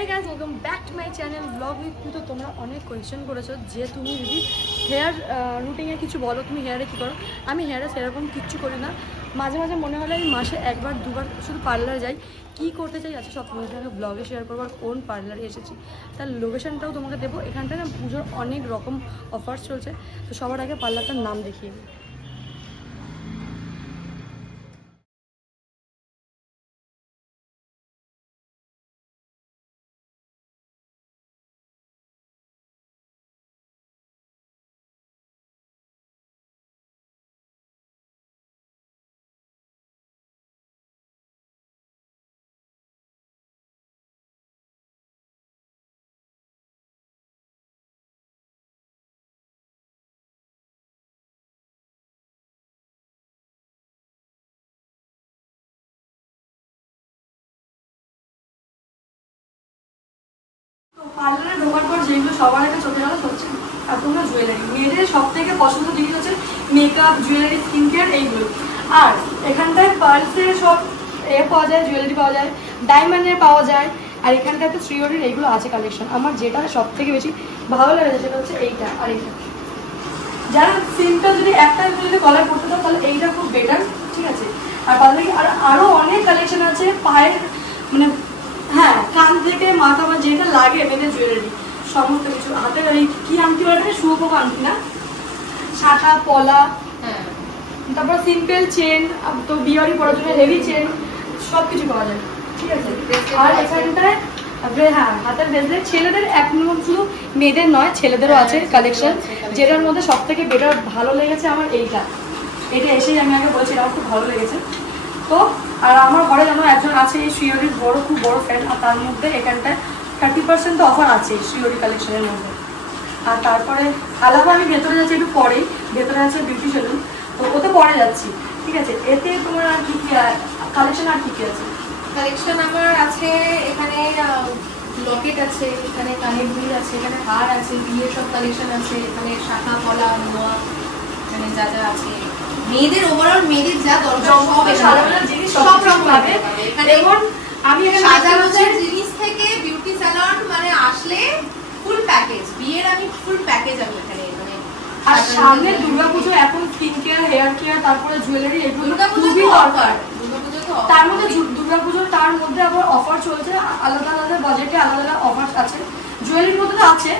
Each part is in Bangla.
Hey guys, welcome back to my channel vlog with you। তো তোমরা অনেক কোয়েশ্চেন করেছো যে তুমি যদি হেয়ার রুটিনে কিছু বলো, তুমি হেয়ারে কী করো। আমি হেয়ারে সেরকম কিচ্ছু করি না। মাঝে মাঝে মনে হলে আমি মাসে একবার দুবার শুধু পার্লারে যাই। কী করতে চাই আছে সব তোমাদের সঙ্গে ব্লগে শেয়ার করবো, আর কোন পার্লারে এসেছি তার লোকেশনটাও তোমাকে দেবো। এখানটায় না পুজোর অনেক রকম অফার্স চলছে, তো সবার আগে পার্লারটার নাম দেখিয়ে দিই। তো পার্লারে ঢোকার পর যেগুলো সবার আগে চোখে গেল হচ্ছে তোমরা জুয়েলারি। মেয়েদের সব থেকে পছন্দ জিনিস হচ্ছে মেকআপ, জুয়েলারি, স্কিন কেয়ার এইগুলো। আর এখানটায় পার্লসের সব পাওয়া যায়, জুয়েলারি পাওয়া যায়, ডায়মন্ডের পাওয়া যায়। আর এখানটায় তো শ্রীহরির এইগুলো আছে কালেকশন। আমার যেটা সব থেকে বেশি ভালো লাগে সেটা হচ্ছে এইটা আর এইটা। যারা সিম্পল যদি একটা যদি গলায় পড়তে দাও তাহলে এইটা খুব বেটার, ঠিক আছে। আর পার্লারে আরও অনেক কালেকশন আছে পায়ের, মানে হ্যাঁ কান থেকে মাথা বা যেটা লাগে মেয়েদের জুয়েলারি সমস্ত কিছু। হাতের এই কি আংটি বলে, শুয়োপোকা আংটি না, শাখা পলা, তারপর সিম্পল চেন, তো বিয়ারি পরার জন্য হেভি চেন, সব কিছু পাওয়া যায়, ঠিক আছে। আর এখানটায় হ্যাঁ হাতের ব্রেসলেট ছেলেদের এখন শুধু মেয়েদের নয় ছেলেদেরও আছে কালেকশন, যেটার মধ্যে সব থেকে বেটার ভালো লেগেছে আমার এইটা। এটা এসেই আমি আগে বলেছি আমার খুব ভালো লেগেছে। তো আর আমার ঘরে যেন একজন আছে এই শ্রীহরির খুব বড় ফ্যান, আর তার মধ্যে এখানটায় 30% তো অফার আছে শ্রীহরি কালেকশনের মধ্যে। আর তারপরে আলাদা আমি ভেতরে যাচ্ছি একটু পরেই, ভেতরে আছে বিউটি সেলুন, তো ওতে পরে যাচ্ছি, ঠিক আছে। এতে তোমার আর কি কি কালেকশন আর কি কি আছে? কালেকশন আমার আছে এখানে লকেট আছে, এখানে কানের দুল আছে, এখানে হার আছে, বিয়ের সব কালেকশন আছে, এখানে শাখা পলা নোয়া, এখানে যা যা আছে মেয়েদের ওভারঅল মেয়েদের যা দরকার সব রকম পাবে এখানে। এবং আমি সাজানোর জিনিস থেকে বিউটি স্যালন মানে আসলে ফুল প্যাকেজ, বিয়ের আমি ফুল প্যাকেজ আমি এখানে। আর সামনে দুর্গাপুজো, এখন স্কিন কেয়ার, হেয়ার কেয়ার, তারপরে জুয়েলারি, এগুলো খুবই দরকার। তার মধ্যে দুর্গাপুজোর তার মধ্যে আবার অফার চলছে, আলাদা আলাদা বাজেটে আলাদা আলাদা অফার আছে। জুয়েলারির মধ্যে তো আছে,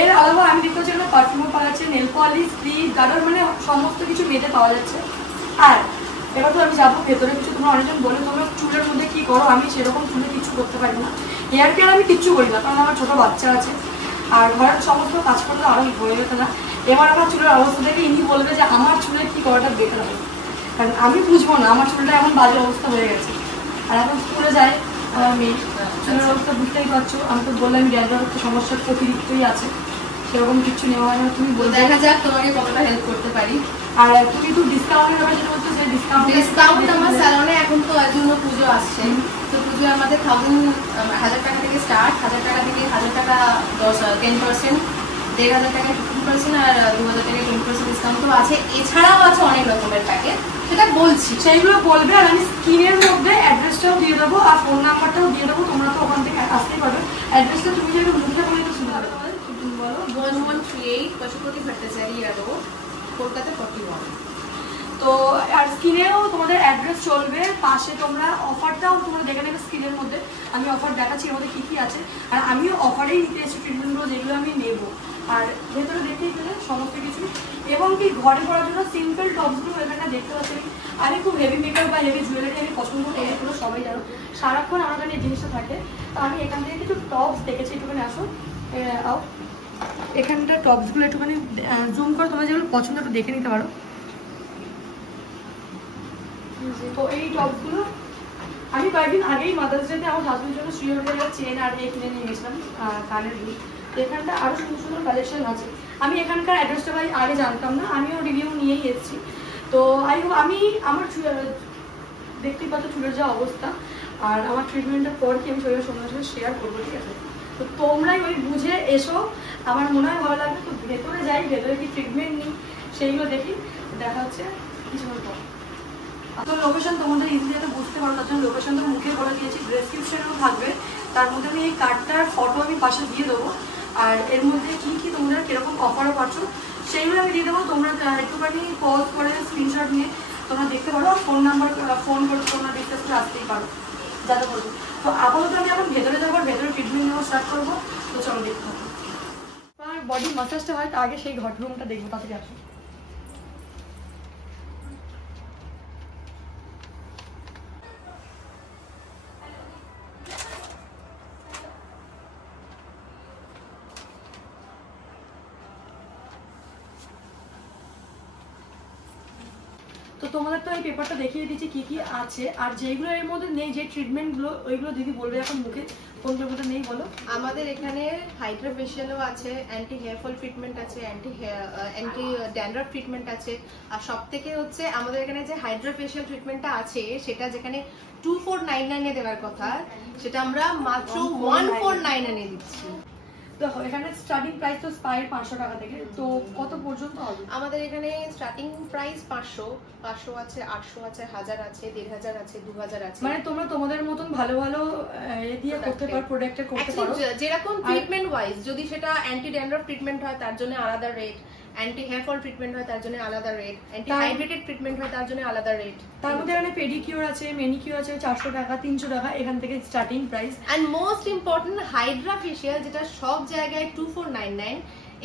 এর আলাদা আমি দেখতে পাচ্ছি এখানে পারফিউমও পাওয়া যাচ্ছে, নেল পলিশ, ক্লিপ, গার্ডার, মানে সমস্ত কিছু মেয়েতে পাওয়া যাচ্ছে। আর এবার তো আমি যাবো ভেতরে কিছু। তোমরা অনেকজন বলে তোমরা চুলের মধ্যে কি করো, আমি সেরকম চুলে কিছু করতে পারি না। হেয়ার কেয়ার আমি কিচ্ছু করি না, কারণ আমার ছোটো বাচ্চা আছে আর ঘরের সমস্ত কাজ করতে আরও হয়ে যেত না। এবার আমার চুলের অবস্থা দেখে ইনি বলবে যে আমার চুলে কী করাটা বেটার হবে, কারণ আমি বুঝবো না আমার চুলটা এমন বাজে অবস্থা হয়ে গেছে। আর এখন স্কুলে যায় আমার মেয়ে, চুলের অবস্থা বুঝতেই পারছো। আমি তো বললাম ড্যান্ড্রাফ একটা সমস্যা অতিরিক্তই আছে, সেরকম কিছু নেওয়া হয় না। তুমি বলে দেখা যাক তোমাকে কতটা হেল্প করতে পারি। আর তুমি তো ডিসকাউন্টের ব্যাপারে যেটা বলছো যে ডিসকাউন্ট আমার স্যালনে এখন তো এর জন্য পুজো আসছে, তো পুজো আমাদের 1000 টাকা থেকে স্টার্ট, 1000 টাকা থেকে 1000 টাকা 10%, 1500 টাকা 15%, আর 2000 টাকা 20% ডিসকাউন্টও আছে। এছাড়াও আছে অনেক রকমের প্যাকেজ, সেটা বলছি, সেইগুলো বলবে। আর আমি স্ক্রিনের মধ্যে অ্যাড্রেসটাও দিয়ে দেবো আর ফোন নাম্বারটাও দিয়ে দেবো, তোমরা তো ওখান থেকে আসতেই পারবে। অ্যাড্রেসটা তুমি যেটা মুখে বলে তো শুনতে পারবে। বলো 1138 পশুপতি ভট্টাচার্য রোড, কলকাতা 41। তো আর স্ক্রিনেও তোমাদের অ্যাড্রেস চলবে, পাশে তোমরা অফারটাও তোমরা দেখে নেবে স্ক্রিনের মধ্যে। আমি অফার দেখাচ্ছি এর মধ্যে কী কী আছে, আর আমিও অফারেই নিতে এসেছি ট্রিটমেন্টগুলো যেগুলো আমি নেবো। আর ভেতরে দেখতেই পেলে সমস্ত কিছু, এবং কি ঘরে পড়ার জন্য সিম্পল টপসগুলো এখানে দেখতে পাচ্ছি। আমি খুব হেভি মেকআপ বা হেভি জুয়েলারি আমি পছন্দ করি, এগুলো সবাই জানো, সারাক্ষণ আমার কাছে এই জিনিসটা থাকে। তো আমি এখান থেকে কিছু টপস দেখেছি, একটুখানি আসো এখানটা টপসগুলো একটুখানি জুম করে তোমরা যেগুলো পছন্দ একটু দেখে নিতে পারো। তো এই টপসগুলো আমি কয়েকদিন আগেই মাদার্স ডেতে আমার হাজবেন্ডের জন্য শ্রীহরির চেন আর এই কিনে নিয়ে গেছিলাম, কানের দুল। এখানটা আরও সুন্দর সুন্দর কালেকশন আছে। আমি এখানকার অ্যাড্রেসটা ভাই আগে জানতাম না, আমিও রিভিউ নিয়েই এসেছি। তো আমি আমার দেখতেই পাচ্ছ চুলের যা অবস্থা, আর আমার ট্রিটমেন্টের পর কি আমি শরীরের সঙ্গে সঙ্গে শেয়ার করবো, ঠিক আছে। তো তোমরাই ওই বুঝে এসো, আমার মনে হয় ভালো লাগবে। তো ভেতরে যাই, ভেতরে কি ট্রিটমেন্ট নিই সেইগুলো দেখি। দেখা হচ্ছে কিছুক্ষণ পর। তো লোকেশন তোমাদের ইজিলি যাতে বুঝতে পারো তার জন্য লোকেশন তো মুখে বলে দিয়েছি, ডেসক্রিপশনেও থাকবে। তার মধ্যে আমি এই কার্ডটার ফটো আমি পাশে দিয়ে দেবো, আর এর মধ্যে কী কী তোমরা কীরকম অফারও পাচ্ছ সেইগুলো আমি দিয়ে দেবো। তোমরা একটুখানি পজ করে স্ক্রিনশট নিয়ে তোমরা দেখতে পারো, আর ফোন করে তোমরা ডিসকাস করে আসতেই পারো যাতে করবো। তো আপাতত আমি এখন ভেতরে যাবো, ভেতরে ট্রিটমেন্ট নেওয়া স্টার্ট করবো। তো চলো দেখতে হবে। আর বডি মাসাজটা হয় তার আগে সেই ঘট রুমটা দেখবো, তাড়াতাড়ি আসো। তো তোমাদের তো এই পেপারটা দেখিয়ে দিচ্ছি কি কি আছে, আর যেগুলো এর মধ্যে নেই, যে ট্রিটমেন্টগুলো ওইগুলো দিদি বলবে এখন মুখে, কোনগুলোর মধ্যে নেই বলো। আমাদের এখানে হাইড্রা ফেশিয়ালও আছে, অ্যান্টি হেয়ার ফল ট্রিটমেন্ট আছে, অ্যান্টি ড্যান্ড্রাফ ট্রিটমেন্ট আছে, আর সব থেকে হচ্ছে আমাদের এখানে যে হাইড্রা ফেশিয়াল ট্রিটমেন্টটা আছে সেটা যেখানে 2499 এ দেওয়ার কথা সেটা আমরা মাত্র 1499 এ দিচ্ছি। দেখো এখানে স্টার্টিং প্রাইস তো স্পায়ের 500 টাকা থেকে, তো কত পর্যন্ত হবে? আমাদের এখানে স্টার্টিং প্রাইস 500 আছে, 800 আছে, 1000 আছে, 1500 আছে, 2000 আছে। মানে তোমরা তোমাদের মতন ভালো ভালো দিয়ে করতে পারো, প্রোডাক্টে করতে পারো যেরকম ট্রিটমেন্ট ওয়াইজ। যদি সেটা অ্যান্টি ড্যান্ড্রাফ ট্রিটমেন্ট হয় তার জন্য আলাদা rate, anti hair fall treatment হয় তার জন্য আলাদা রেট, অ্যান্টি হাইড্রেটেড ট্রিটমেন্ট হয় তার জন্য আলাদা রেট। তার মধ্যে এখানে পেডিকিউর আছে, ম্যানিকিউর আছে 400 টাকা, 300 টাকা, এখান থেকে starting price. And most important hydra facial যেটা সব জায়গায় 2499,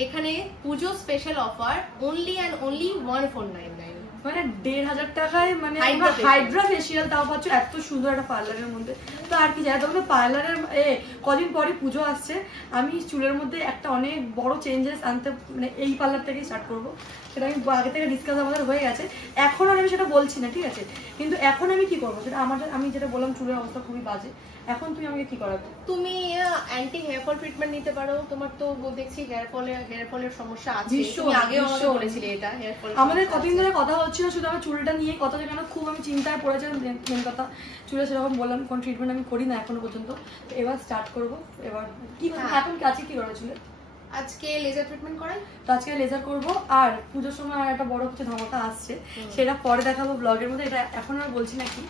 এখানে Pujo special offer only and only 1499, মানে 1500 টাকায় মানে হাইড্রা ফেশিয়াল তাও পাচ্ছ এত সুন্দর একটা পার্লারের মধ্যে। তো আর কি জানো, তোমাদের পার্লারের কদিন পরে পুজো আসছে, আমি চুলের মধ্যে একটা অনেক বড় চেঞ্জেস আনতে মানে এই পার্লার থেকে স্টার্ট করবো, সেটা আমি আগে থেকে ডিসকাস আমাদের হয়ে গেছে। এখন আর আমি সেটা বলছি না, ঠিক আছে, কিন্তু এখন আমি কি করবো সেটা আমি যেটা বললাম, চুলের অবস্থা খুবই বাজে, এখন তুমি আমাকে কি করাবে? তুমি অ্যান্টি হেয়ার ফল ট্রিটমেন্ট নিতে পারো। তোমার তো দেখছি হেয়ার ফলের সমস্যা আছে, তুমি আগেও আমাকে বলেছিলে এটা হেয়ার ফল। আমাদের কতদিন ধরে কথা হচ্ছিল শুধু আমার চুলটা নিয়ে, কথা কেন খুব আমি চিন্তায় পড়েছিলাম। মেন কথা চুলে সেরকম বললাম কোন ট্রিটমেন্ট আমি করি না এখনো পর্যন্ত, তো এবার স্টার্ট করবো। এবার কি এখন কাছে কি করা চুলে? আজকে লেজার ট্রিটমেন্ট করাই, তো আজকে লেজার করবো, আর পুজোর সময় আর একটা বড় কিছু ধামাকা আসছে, সেটা পরে দেখাবো ব্লগের মধ্যে, এটা এখন আর বলছি না কি।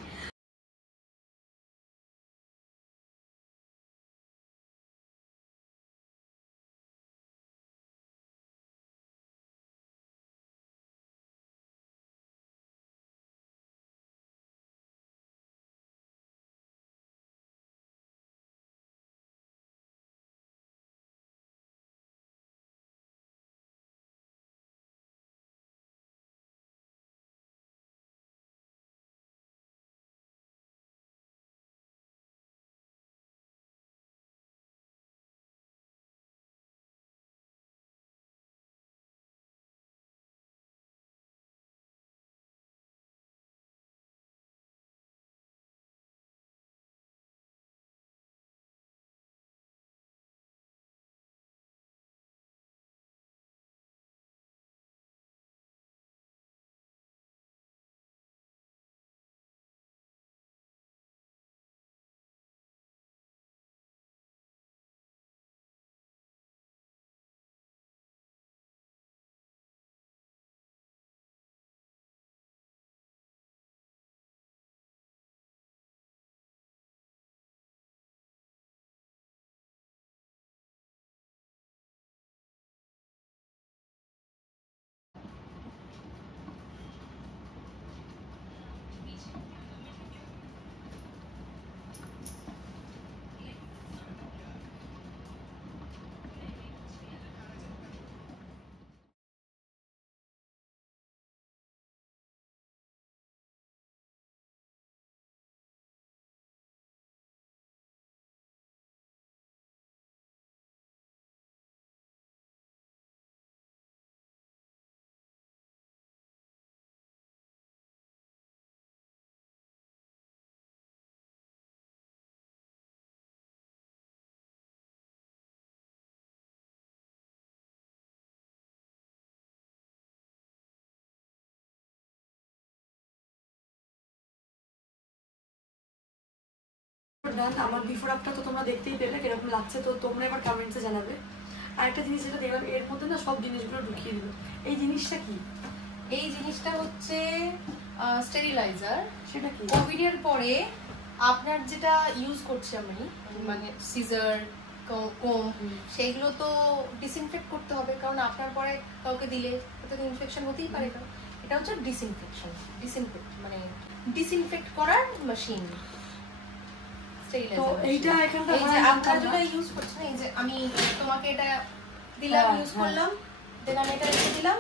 আমার বিফোর আফটার তো তোমরা দেখতেই পেলে কিরকম লাগছে, তো তোমরা এবার কমেন্টসে জানাবে। আর একটা জিনিস যেটা দেখলাম এর মধ্যে না সব জিনিসগুলো ঢুকিয়ে দিল, এই জিনিসটা কি? এই জিনিসটা হচ্ছে স্টেরিলাইজার। সেটা কি? কোভিড এর পরে আপনার যেটা ইউজ করছি আমি মানে সিজার কোম সেইগুলো তো ডিসইনফেক্ট করতে হবে, কারণ আপনার পরে কাউকে দিলে ওটা তো ইনফেকশন হতেই পারে। কারণ এটা হচ্ছে মানে ডিসইনফেক্ট করার মেশিন। তো এইটা এখানটা আপনার যেটা ইউজ করছেন, এই যে আমি তোমাকে এটা দিলাম, ইউজ করলাম, দেন আমি এটা রেখে দিলাম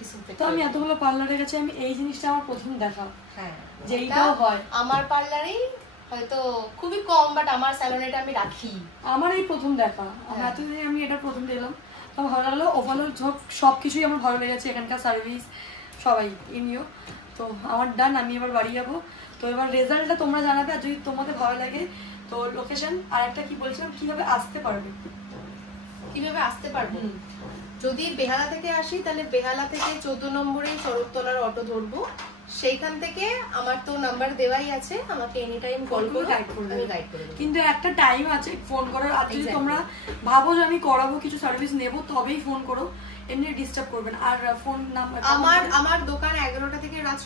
ডিসইনফেক্ট। তো আমি এতগুলো পার্লারে গেছে, আমি এই জিনিসটা আমার প্রথম দেখা। হ্যাঁ, যে এইটাও হয় আমার পার্লারেই হয়তো খুবই কম, বাট আমার স্যালনে এটা আমি রাখি। আমার এই প্রথম দেখা, এতদিন আমি এটা প্রথম দিলাম। তো ভালো লাগলো, ওভারঅল সব কিছুই আমার ভালো লেগেছে, এখানকার সার্ভিস সবাই ইনিও। তো আমার ডান, আমি এবার বাড়ি যাবো। তো এবার রেজাল্টটা তোমরা জানাবে, আর যদি তোমাদের ভালো লাগে তো লোকেশন আর একটা কি বলছিলাম, কিভাবে আসতে পারবে? কিভাবে আসতে পারবো? যদি বেহালা থেকে আসি তাহলে বেহালা থেকে 14 নম্বরে শরৎতলার অটো ধরবো, সেইখান থেকে আমার তো নাম্বার দেওয়াই আছে, আমাকে এনি টাইম কল করে গাইড করবে, আমি গাইড করে দেব। কিন্তু একটা টাইম আছে ফোন করার, আর যদি তোমরা ভাবো যে আমি করাবো, কিছু সার্ভিস নেব, তবেই ফোন করো, এমনি ডিস্টার্ব করবেন। আর ফোন নাম্বার আমার দোকান 11টা থেকে রাত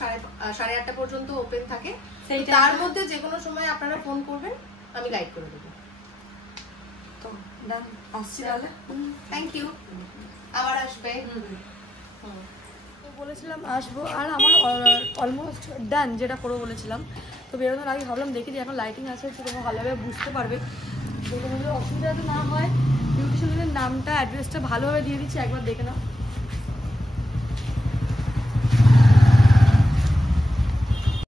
8:30 পর্যন্ত ওপেন থাকে, তার মধ্যে যে কোনো সময় আপনারা ফোন করবেন, আমি গাইড করে দেবো। তো ডান, আসছি তাহলে। থ্যাংক ইউ, আবার আসবে। বলেছিলাম আসবো, আর আমার অলমোস্ট ডান যেটা করবো বলেছিলাম। তো বেরোনোর আগে ভাবলাম দেখি যে এখন লাইটিং আছে, একটু তোমরা ভালোভাবে বুঝতে পারবে, তো তোমাদের অসুবিধা যাতে না হয়। বিউটিশিয়ানের নামটা, অ্যাড্রেসটা ভালোভাবে দিয়ে দিচ্ছি, একবার দেখে নাও।